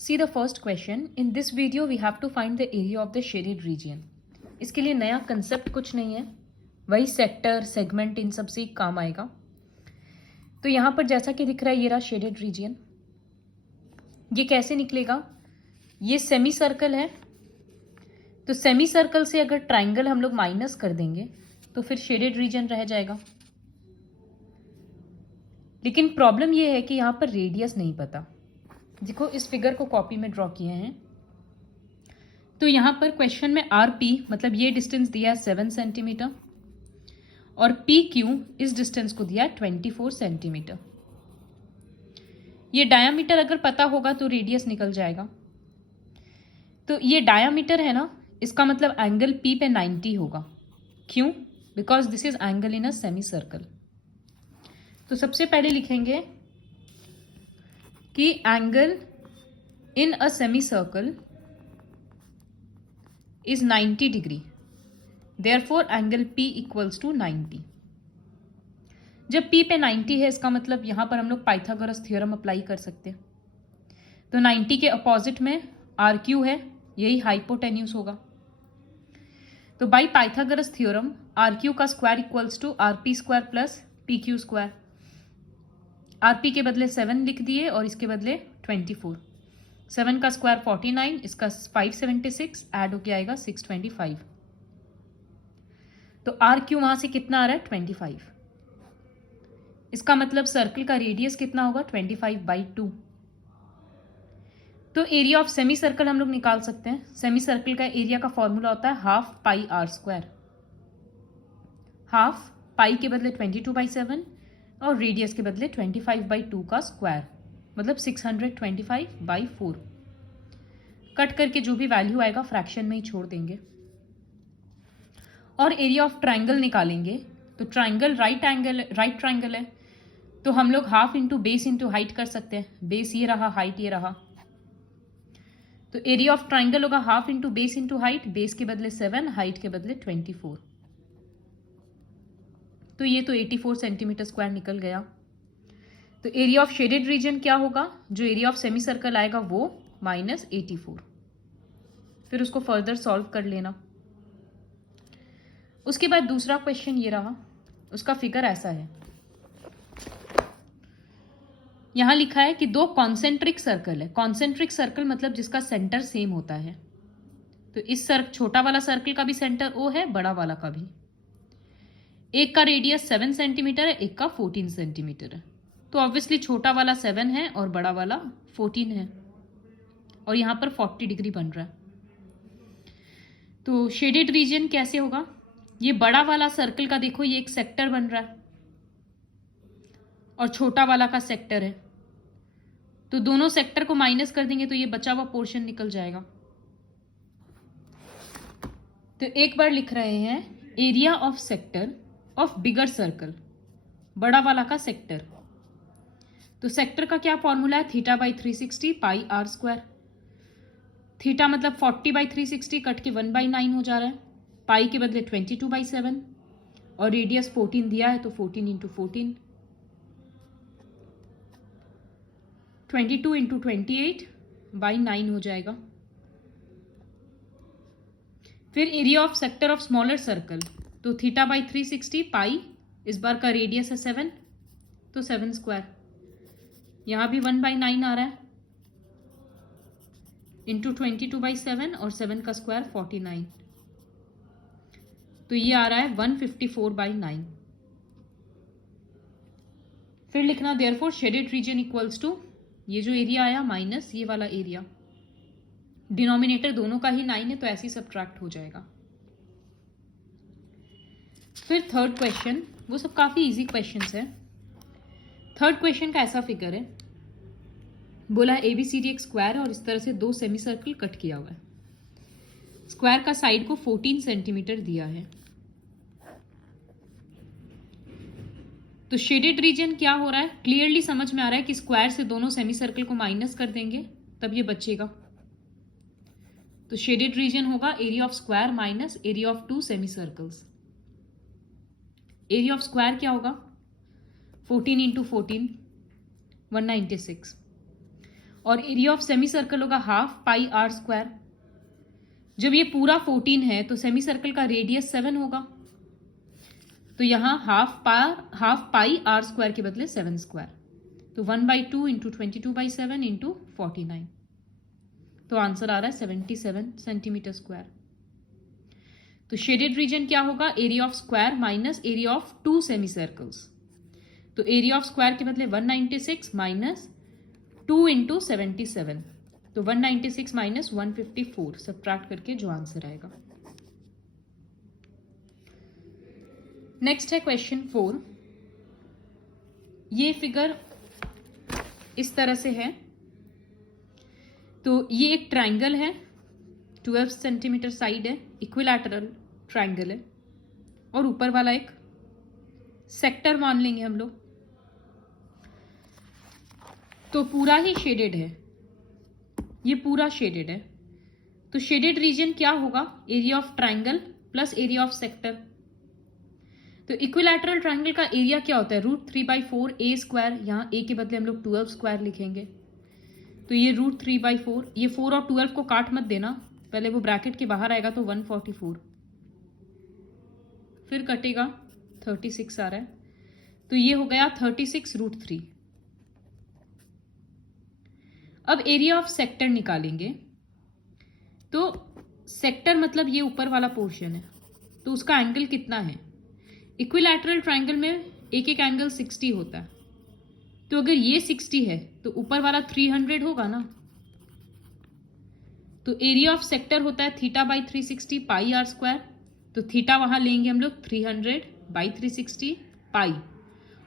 See the first question. In this video we have to find the area of the shaded region. इसके लिए नया concept कुछ नहीं है, वही सेक्टर सेगमेंट इन सब से काम आएगा. तो यहाँ पर जैसा कि दिख रहा है ये रहा शेडेड रीजन. ये कैसे निकलेगा? ये सेमी सर्कल है, तो सेमी सर्कल से अगर ट्राइंगल हम लोग माइनस कर देंगे तो फिर शेडेड रीजन रह जाएगा. लेकिन प्रॉब्लम ये है कि यहाँ पर रेडियस नहीं पता. देखो इस फिगर को कॉपी में ड्रॉ किए हैं, तो यहाँ पर क्वेश्चन में आर पी मतलब ये डिस्टेंस दिया है 7 सेंटीमीटर और पी क्यू इस डिस्टेंस को दिया है 24 सेंटीमीटर. ये डायामीटर अगर पता होगा तो रेडियस निकल जाएगा. तो ये डायामीटर है ना, इसका मतलब एंगल पी पे 90 होगा. क्यों? Because this is angle in a semi circle. तो सबसे पहले लिखेंगे कि angle in a semi circle is 90 degree. Therefore angle P equals to 90. जब P पे 90 है इसका मतलब यहां पर हम लोग पाइथागोरस थ्योरम अप्लाई कर सकते हैं. तो 90 के अपोजिट में आर क्यू है, यही हाइपोटेन्यूस होगा. तो by Pythagoras theorem R Q का square equals to R P square plus P Q square. RP के बदले 7 लिख दिए और इसके बदले 24. 7 का स्क्वायर 49, इसका 576, ऐड होके आएगा 625. तो आर क्यू वहां से कितना आ रहा है? 25. इसका मतलब सर्कल का रेडियस कितना होगा? 25/2. तो एरिया ऑफ सेमी सर्कल हम लोग निकाल सकते हैं. सेमी सर्कल का एरिया का फॉर्मूला होता है half pi are square. Half pi के बदले 22/7 और रेडियस के बदले 25/2 का स्क्वायर मतलब 625/4. कट करके जो भी वैल्यू आएगा फ्रैक्शन में ही छोड़ देंगे. और एरिया ऑफ ट्राइंगल निकालेंगे. तो ट्राइंगल राइट ट्राइंगल है, तो हम लोग half into base into height कर सकते हैं. बेस ये रहा, हाइट ये रहा. तो एरिया ऑफ ट्राइंगल होगा half into base into height. Base के बदले 7, हाइट के बदले 24. तो ये तो 84 सेंटीमीटर स्क्वायर निकल गया. तो एरिया ऑफ शेडेड रीजन क्या होगा? जो एरिया ऑफ सेमी सर्कल आएगा वो -84. फिर उसको फर्दर सॉल्व कर लेना. उसके बाद दूसरा क्वेश्चन ये रहा. उसका फिगर ऐसा है. यहां लिखा है कि दो कॉन्सेंट्रिक सर्कल है. कॉन्सेंट्रिक सर्कल मतलब जिसका सेंटर सेम होता है. तो इस छोटा वाला सर्कल का भी सेंटर O है, बड़ा वाला का भी. एक का रेडियस 7 सेंटीमीटर है, एक का 14 सेंटीमीटर है. तो ऑब्वियसली छोटा वाला 7 है और बड़ा वाला 14 है. और यहां पर 40 डिग्री बन रहा है. तो शेडेड रीजन कैसे होगा? ये बड़ा वाला सर्कल का देखो ये एक सेक्टर बन रहा है और छोटा वाला का सेक्टर है. तो दोनों सेक्टर को माइनस कर देंगे तो ये बचा हुआ पोर्शन निकल जाएगा. तो एक बार लिख रहे हैं area of sector of bigger circle, बड़ा वाला का सेक्टर. तो सेक्टर का क्या फॉर्मूला है? θ/360 पाई आर स्क्वायर. थीटा मतलब 40/360 कट के 1/9 हो जा रहा है. पाई के बदले 22/7 और रेडियस 14 दिया है तो 14 इंटू 14, 22 इंटू 28/9 हो जाएगा. फिर area of sector of smaller circle. तो θ/360 पाई, इस बार का रेडियस है 7 तो 7 स्क्वायर. यहां भी 1/9 आ रहा है इंटू 22/7 और 7 का स्क्वायर 49. तो ये आ रहा है 154/9. फिर लिखना therefore shaded region equals to ये जो एरिया आया माइनस ये वाला एरिया. डिनोमिनेटर दोनों का ही 9 है तो ऐसे ही सब्ट्रैक्ट हो जाएगा. फिर थर्ड क्वेश्चन, वो सब काफी इजी क्वेश्चंस है. थर्ड क्वेश्चन का ऐसा फिगर है. बोला ABCD एक स्क्वायर है और इस तरह से दो सेमी सर्कल कट किया हुआ है. स्क्वायर का साइड को 14 सेंटीमीटर दिया है. तो शेडेड रीजन क्या हो रहा है? क्लियरली समझ में आ रहा है कि स्क्वायर से दोनों सेमी सर्कल को माइनस कर देंगे तब ये बचेगा. तो शेडेड रीजन होगा area of square minus area of 2 semi circles. Area of square क्या होगा? 14 इंटू 14 196. और एरिया ऑफ सेमी सर्कल होगा हाफ पाई आर स्क्वायर। जब ये पूरा 14 है तो सेमी सर्कल का रेडियस 7 होगा, तो यहाँ हाफ पाई आर स्क्वायर के बदले 7 स्क्वायर, तो 1/2 इंटू 22/7 इंटू 49, तो आंसर आ रहा है 77 सेंटीमीटर स्क्वायर। तो शेडेड रीजन क्या होगा, area of square minus area of 2 semi circles, तो एरिया ऑफ स्क्वायर के बदले 196 माइनस 2 इंटू 77, तो 196 माइनस 154 सब्ट्रैक्ट करके जो आंसर आएगा। नेक्स्ट है क्वेश्चन 4। ये फिगर इस तरह से है, तो ये एक ट्रायंगल है, 12 सेंटीमीटर साइड है, इक्विलैटरल ट्रायंगल है, और ऊपर वाला एक सेक्टर मान लेंगे हम लोग, तो पूरा ही शेडेड है, ये पूरा शेडेड है। तो शेडेड रीजन क्या होगा, area of triangle plus area of sector. तो इक्विलैटरल ट्रायंगल का एरिया क्या होता है, √3/4 ए स्क्वायर, यहाँ ए के बदले हम लोग 12 स्क्वायर लिखेंगे, तो ये √3/4, ये 4 और 12 को काट मत देना, पहले वो ब्रैकेट के बाहर आएगा तो 144, फिर कटेगा 36 आ रहा है, तो ये हो गया 36√3। अब एरिया ऑफ सेक्टर निकालेंगे, तो सेक्टर मतलब ये ऊपर वाला पोर्शन है, तो उसका एंगल कितना है। इक्विलैटरल ट्रायंगल में एक एक एंगल 60 होता है, तो अगर ये 60 है तो ऊपर वाला 300 होगा ना, तो एरिया ऑफ सेक्टर होता है θ/360 पाई आर स्क्वायर, तो थीटा वहां लेंगे हम लोग 300/360 पाई,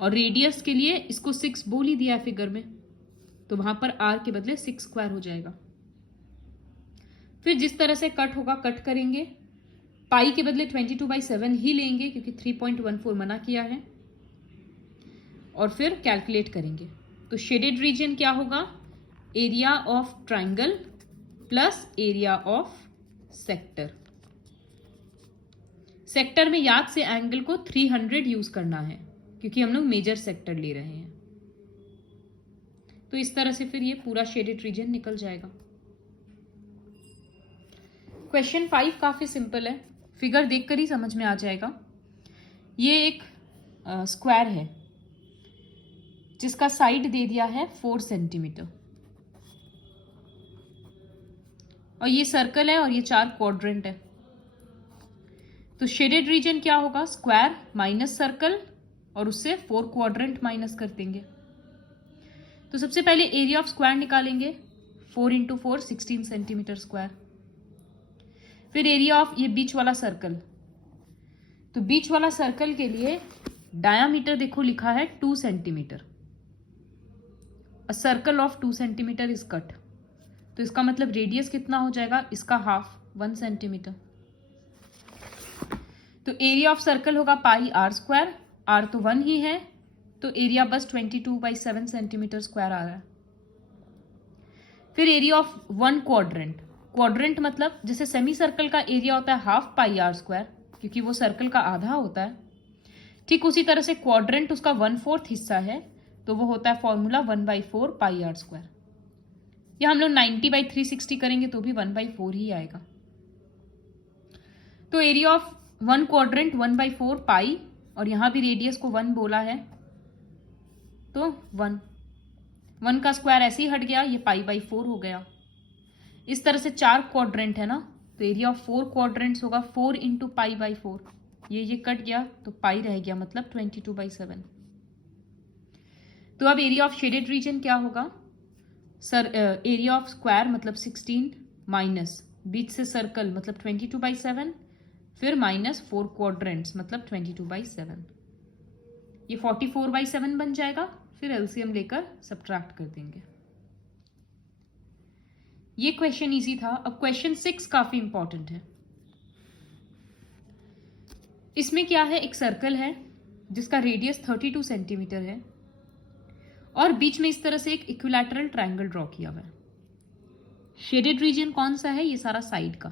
और रेडियस के लिए इसको 6 बोल ही दिया है फिगर में, तो वहां पर आर के बदले 6 स्क्वायर हो जाएगा। फिर जिस तरह से कट होगा कट करेंगे, पाई के बदले 22/7 ही लेंगे क्योंकि 3.14 मना किया है, और फिर कैलकुलेट करेंगे। तो शेडेड रीजन क्या होगा, area of triangle plus area of sector. Sector में याद से एंगल को 300 यूज करना है क्योंकि हम लोग मेजर सेक्टर ले रहे हैं, तो इस तरह से फिर ये पूरा शेडेड रीजन निकल जाएगा। क्वेश्चन 5 काफी सिंपल है, फिगर देखकर ही समझ में आ जाएगा। ये एक स्क्वायर है जिसका साइड दे दिया है 4 सेंटीमीटर, और ये सर्कल है और ये 4 क्वाड्रेंट है। तो शेडेड रीजन क्या होगा, स्क्वायर माइनस सर्कल, और उससे 4 क्वाड्रेंट माइनस कर देंगे। तो सबसे पहले एरिया ऑफ स्क्वायर निकालेंगे, 4 × 4 16 सेंटीमीटर स्क्वायर। फिर एरिया ऑफ ये बीच वाला सर्कल, तो बीच वाला सर्कल के लिए डायामीटर देखो लिखा है 2 centimetre, a circle of 2 centimetre is cut, तो इसका मतलब रेडियस कितना हो जाएगा, इसका हाफ 1 सेंटीमीटर। तो एरिया ऑफ सर्कल होगा पाई आर स्क्वायर, आर तो 1 ही है, तो एरिया बस 22/7 सेंटीमीटर स्क्वायर आ रहा है। फिर एरिया ऑफ 1 क्वाड्रेंट, क्वाड्रेंट मतलब जैसे सेमी सर्कल का एरिया होता है हाफ पाई आर स्क्वायर क्योंकि वो सर्कल का आधा होता है, ठीक उसी तरह से क्वाड्रेंट उसका 1/4 हिस्सा है, तो वो होता है फॉर्मूला 1/4 पाई आर स्क्वायर। या हम लोग 90/360 करेंगे तो भी 1/4 ही आएगा। तो एरिया ऑफ 1 क्वाड्रेंट 1/4 पाई, और यहां भी रेडियस को 1 बोला है, तो 1 का स्क्वायर ऐसे ही हट गया, ये π/4 हो गया। इस तरह से 4 क्वाड्रेंट है ना, तो एरिया ऑफ 4 क्वाड्रेंट्स होगा 4 × π/4, ये कट गया तो पाई रह गया, मतलब 22/7। तो अब एरिया ऑफ शेडेड रीजन क्या होगा, एरिया ऑफ स्क्वायर मतलब 16 माइनस बीच से सर्कल मतलब 22/7, फिर माइनस 4 क्वाड्रेंट्स मतलब 22/7, ये 44/7 बन जाएगा। फिर एलसीएम लेकर सब्ट्रैक्ट कर देंगे। ये क्वेश्चन इजी था। अब क्वेश्चन 6 काफी इंपॉर्टेंट है। इसमें क्या है, एक सर्कल है जिसका रेडियस 32 सेंटीमीटर है और बीच में इस तरह से एक इक्विलैटरल ट्रायंगल ड्रॉ किया हुआ है। शेडेड रीजन कौन सा है, ये सारा साइड का।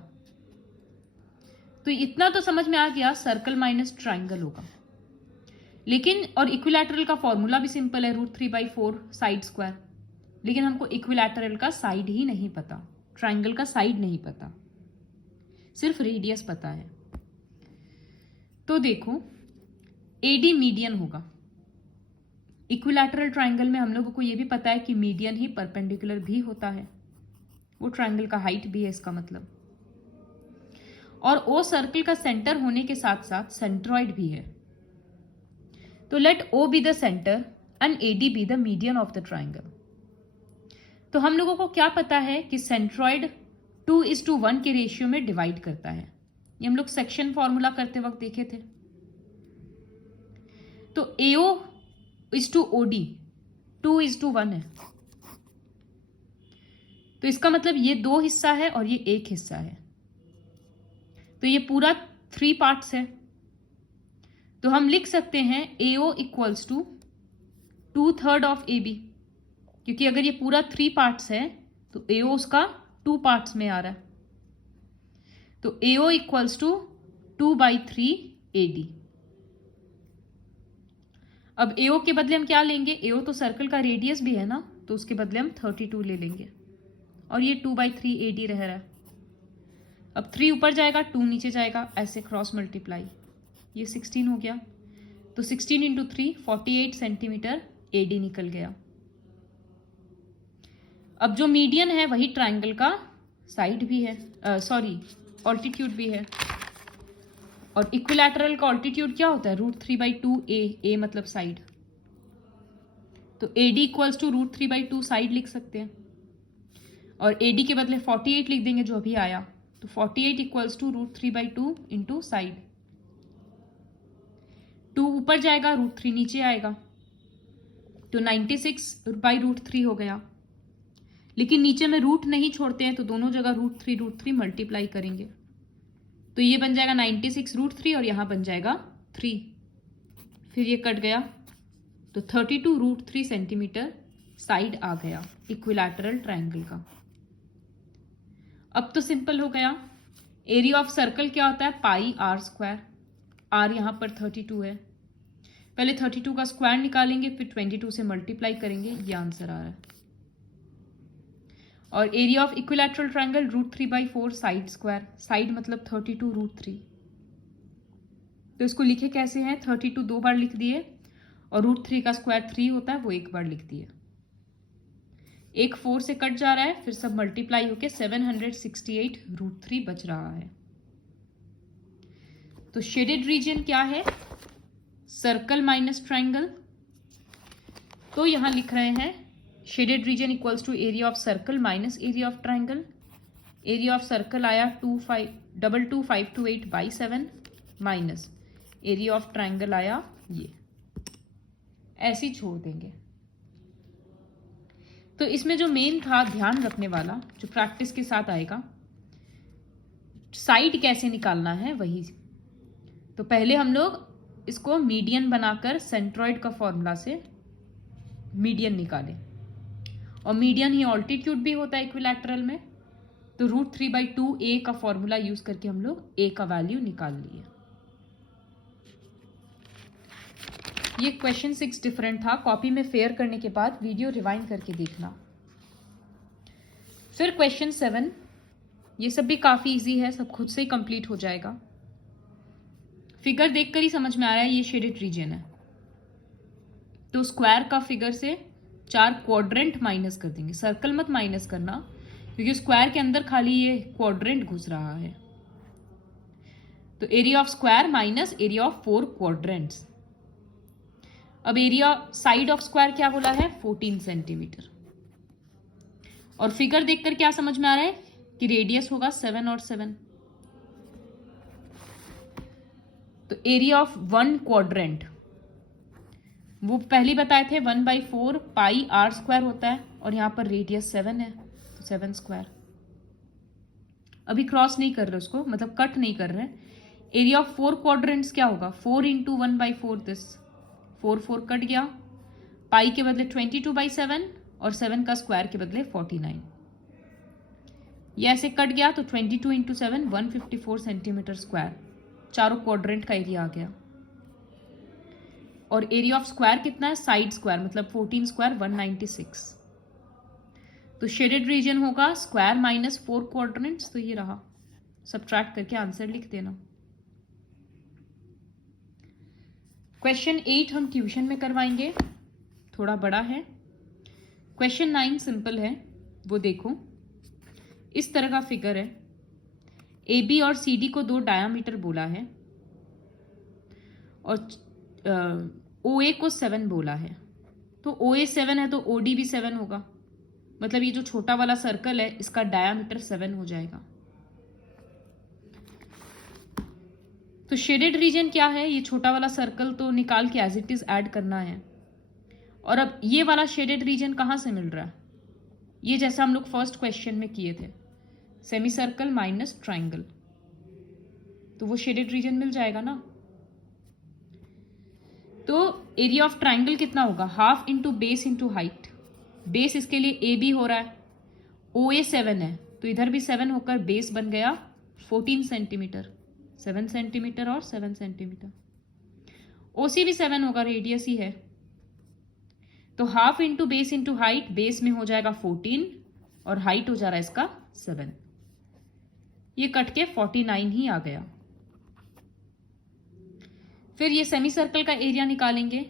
तो इतना तो समझ में आ गया, सर्कल माइनस ट्रायंगल होगा। लेकिन और इक्विलैटरल का फॉर्मूला भी सिंपल है, √3/4 साइड स्क्वायर। लेकिन हमको इक्विलैटरल का साइड ही नहीं पता, ट्राइंगल का साइड नहीं पता, सिर्फ रेडियस पता है। तो देखो एडी मीडियन होगा। इक्विलैटरल ट्राइंगल में हम लोगों को ये भी पता है कि मीडियन ही परपेंडिकुलर भी होता है, वो ट्राइंगल का हाइट भी है इसका मतलब। और ओ सर्कल का सेंटर होने के साथ साथ सेंट्रॉइड भी है। तो let O be the centre and AD be the median of the triangle. तो हम लोगों को क्या पता है कि सेंट्रॉइड 2:1 के रेशियो में डिवाइड करता है, ये हम लोग सेक्शन फॉर्मूला करते वक्त देखे थे। तो AO is to OD 2:1 है, तो इसका मतलब ये 2 हिस्सा है और ये 1 हिस्सा है, तो ये पूरा 3 पार्ट्स है। तो हम लिख सकते हैं AO equals to 2/3 of AB, क्योंकि अगर ये पूरा 3 पार्ट्स है तो AO उसका 2 पार्ट्स में आ रहा है। तो AO इक्वल्स टू 2/3 AD। अब AO के बदले हम क्या लेंगे, AO तो सर्कल का रेडियस भी है ना, तो उसके बदले हम 32 ले लेंगे और ये 2/3 AD रह रहा है। अब 3 ऊपर जाएगा, 2 नीचे जाएगा, ऐसे क्रॉस मल्टीप्लाई, ये 16 हो गया। तो 16 इंटू 3 48 सेंटीमीटर AD निकल गया। अब जो मीडियन है वही ट्राइंगल का साइड भी है, ऑल्टीट्यूड भी है। और इक्विलैटरल का ऑल्टीट्यूड क्या होता है, √3/2 A मतलब साइड। तो AD इक्वल्स टू √3/2 साइड लिख सकते हैं, और AD के बदले 48 लिख देंगे जो अभी आया। तो 48 इक्वल्स टू √3/2 इंटू साइड। 2 ऊपर जाएगा, √3 नीचे आएगा, तो 96/√3 हो गया। लेकिन नीचे में रूट नहीं छोड़ते हैं, तो दोनों जगह √3 मल्टीप्लाई करेंगे, तो ये बन जाएगा 96 √3 और यहां बन जाएगा 3, फिर ये कट गया, तो 32 √3 सेंटीमीटर साइड आ गया इक्विलैटरल ट्राइंगल का। अब तो सिंपल हो गया। एरिया ऑफ सर्कल क्या होता है, πr²। r यहां पर 32 है, पहले 32 का स्क्वायर निकालेंगे, फिर 22 से मल्टीप्लाई करेंगे, ये आंसर आ रहा है। और area of equilateral triangle √3/4 side square, side मतलब 32 √3। तो इसको लिखे कैसे हैं, 32 2 बार लिख दिए और √3 का स्क्वायर 3 होता है, वो 1 बार लिख दिए। एक 4 से कट जा रहा है, फिर सब मल्टीप्लाई होके 768 √3 बच रहा है। तो शेडेड रीजन क्या है, सर्कल माइनस ट्राइंगल। तो यहां लिख रहे हैं shaded region equals to area of circle minus area of triangle. Area of circle आया 22528/7 माइनस एरिया ऑफ ट्राइंगल आया ये, ऐसे ही छोड़ देंगे। तो इसमें जो मेन था ध्यान रखने वाला, जो प्रैक्टिस के साथ आएगा, साइड कैसे निकालना है वही। तो पहले हम लोग इसको मीडियन बनाकर सेंट्रॉइड का फॉर्मूला से मीडियन निकालें, और मीडियन ही ऑल्टीट्यूड भी होता है इक्विलैटरल में। तो √3/2 A का फॉर्मूला यूज करके हम लोग A का वैल्यू निकाल लिए। ये क्वेश्चन 6 डिफरेंट था, कॉपी में फेयर करने के बाद वीडियो रिवाइंड करके देखना। फिर क्वेश्चन 7, ये सब भी काफी इजी है, सब खुद से ही कंप्लीट हो जाएगा। फिगर देखकर ही समझ में आ रहा है ये शेडेड रीजन है। तो स्क्वायर का फिगर से 4 क्वाड्रेंट माइनस कर देंगे, सर्कल मत माइनस करना, क्योंकि स्क्वायर के अंदर खाली ये क्वाड्रेंट घुस रहा है। तो area of square minus area of 4 quadrants. अब एरिया साइड ऑफ स्क्वायर क्या बोला है, 14 सेंटीमीटर। और फिगर देखकर क्या समझ में आ रहा है कि रेडियस होगा 7 और 7। तो एरिया ऑफ 1 क्वाड्रेंट वो पहले बताए थे 1/4 πr² होता है, और यहां पर रेडियस 7 है, तो 7 स्क्वायर। अभी क्रॉस नहीं कर रहे उसको, मतलब कट नहीं कर रहे। एरिया ऑफ 4 क्वाड्रेंट्स क्या होगा, 4 इंटू 1/4 दिस, 4 कट गया, पाई के बदले 22/7 और 7 का स्क्वायर के बदले 49। ये ऐसे कट गया, तो 22 इंटू 7 154 सेंटीमीटर स्क्वायर, चारों क्वाड्रेंट का एरिया आ गया। और एरिया ऑफ स्क्वायर कितना है, साइड स्क्वायर मतलब 14 स्क्वायर 196। तो शेडेड रीजन होगा स्क्वायर माइनस 4 क्वाड्रेंट्स, तो ये रहा, सब्ट्रैक्ट करके आंसर लिख देना। क्वेश्चन 8 हम ट्यूशन में करवाएंगे, थोड़ा बड़ा है। क्वेश्चन 9 सिंपल है, वो देखो। इस तरह का फिगर है, ए बी और सी डी को 2 डायामीटर बोला है और ओ ए को 7 बोला है। तो ओ ए 7 है तो ओ डी भी 7 होगा, मतलब ये जो छोटा वाला सर्कल है इसका डायामीटर 7 हो जाएगा। तो शेडेड रीजन क्या है, ये छोटा वाला सर्कल तो निकाल के एज इट इज ऐड करना है। और अब ये वाला शेडेड रीजन कहाँ से मिल रहा है, ये जैसा हम लोग फर्स्ट क्वेश्चन में किए थे, सेमी सर्कल माइनस ट्राइंगल, तो वो शेडेड रीजन मिल जाएगा ना। तो एरिया ऑफ ट्राइंगल कितना होगा, half into base into height. Base इसके लिए ए बी हो रहा है, ओ ए 7 है तो इधर भी 7 होकर बेस बन गया 14 सेंटीमीटर, 7 सेंटीमीटर और 7 सेंटीमीटर। ओ सी भी 7 होगा, रेडियस ही है, तो half into base into height, base में हो जाएगा 14 और हाइट हो जा रहा है इसका 7, ये कट के 49 ही आ गया। फिर ये सेमी सर्कल का एरिया निकालेंगे,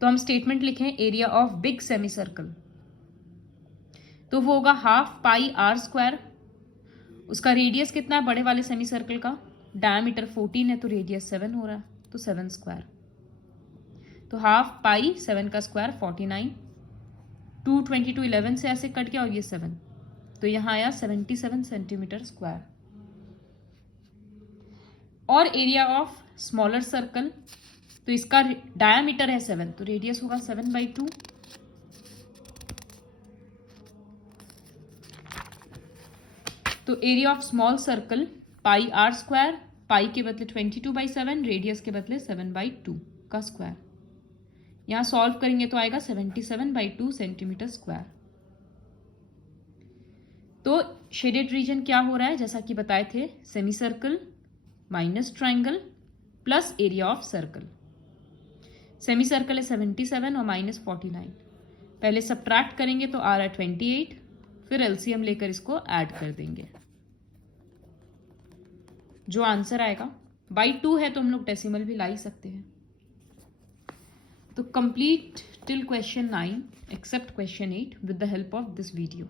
तो हम स्टेटमेंट लिखें area of big semi circle, तो वो होगा हाफ पाई आर स्क्वायर। उसका रेडियस कितना है बड़े वाले सेमी सर्कल का, डायमीटर 14 है तो रेडियस 7 हो रहा है, तो 7 स्क्वायर, तो हाफ पाई 7 का स्क्वायर 49, 222 11 से ऐसे कट गया और ये 7, तो यहां आया 77 सेंटीमीटर स्क्वायर। और एरिया ऑफ स्मॉलर सर्कल, तो इसका डायामीटर है 7 तो रेडियस होगा 7/2, तो area of small circle pi are square, pi के बदले 22/7, रेडियस के बदले 7/2 का स्क्वायर। यहां सॉल्व करेंगे तो आएगा 77/2 सेंटीमीटर स्क्वायर। तो शेडेड रीजन क्या हो रहा है, जैसा कि बताए थे, semi circle minus triangle plus area of circle. Semi circle है 77 और माइनस 49, पहले सब्ट्रैक्ट करेंगे तो आ रहा है 28, फिर एलसीएम लेकर इसको ऐड कर देंगे, जो आंसर आएगा बाई 2 है तो हम लोग डेसिमल भी ला ही सकते हैं। तो complete till question 9 except question 8 with the help of this video.